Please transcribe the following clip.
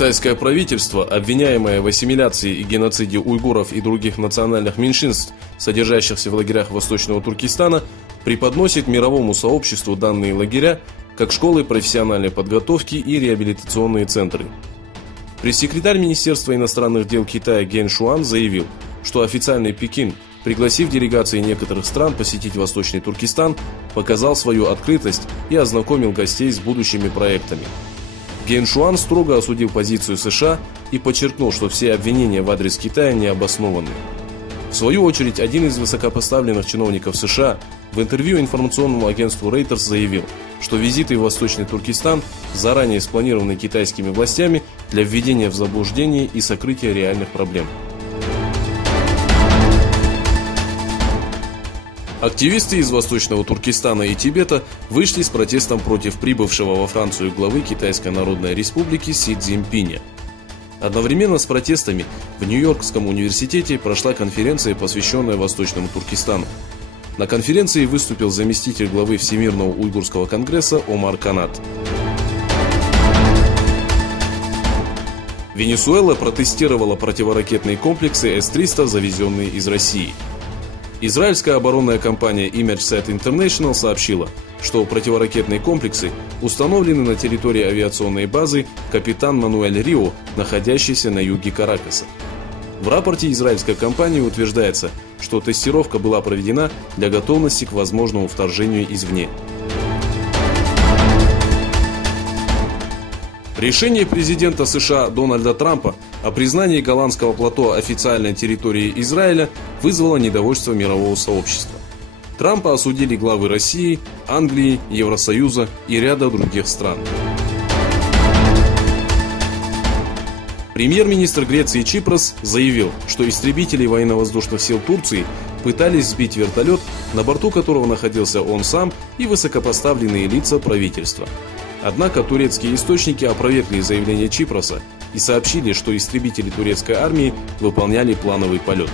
Китайское правительство, обвиняемое в ассимиляции и геноциде уйгуров и других национальных меньшинств, содержащихся в лагерях Восточного Туркестана, преподносит мировому сообществу данные лагеря как школы профессиональной подготовки и реабилитационные центры. Пресс-секретарь Министерства иностранных дел Китая Гэн Шуан заявил, что официальный Пекин, пригласив делегации некоторых стран посетить Восточный Туркестан, показал свою открытость и ознакомил гостей с будущими проектами. Гэн Шуан строго осудил позицию США и подчеркнул, что все обвинения в адрес Китая не обоснованы. В свою очередь, один из высокопоставленных чиновников США в интервью информационному агентству Reuters заявил, что визиты в Восточный Туркестан заранее спланированы китайскими властями для введения в заблуждение и сокрытия реальных проблем. Активисты из Восточного Туркестана и Тибета вышли с протестом против прибывшего во Францию главы Китайской Народной Республики Си Цзиньпиня. Одновременно с протестами в Нью-Йоркском университете прошла конференция, посвященная Восточному Туркестану. На конференции выступил заместитель главы Всемирного уйгурского конгресса Омар Канат. Венесуэла протестировала противоракетные комплексы С-300, завезенные из России. Израильская оборонная компания Emerset International сообщила, что противоракетные комплексы установлены на территории авиационной базы Капитан Мануэль Рио, находящейся на юге Каракаса. В рапорте израильской компании утверждается, что тестировка была проведена для готовности к возможному вторжению извне. Решение президента США Дональда Трампа о признании Голландского плато официальной территорией Израиля вызвало недовольство мирового сообщества. Трампа осудили главы России, Англии, Евросоюза и ряда других стран. Премьер-министр Греции Чипрос заявил, что истребители военно-воздушных сил Турции пытались сбить вертолет, на борту которого находился он сам и высокопоставленные лица правительства. Однако турецкие источники опровергли заявление Чипроса и сообщили, что истребители турецкой армии выполняли плановый полет.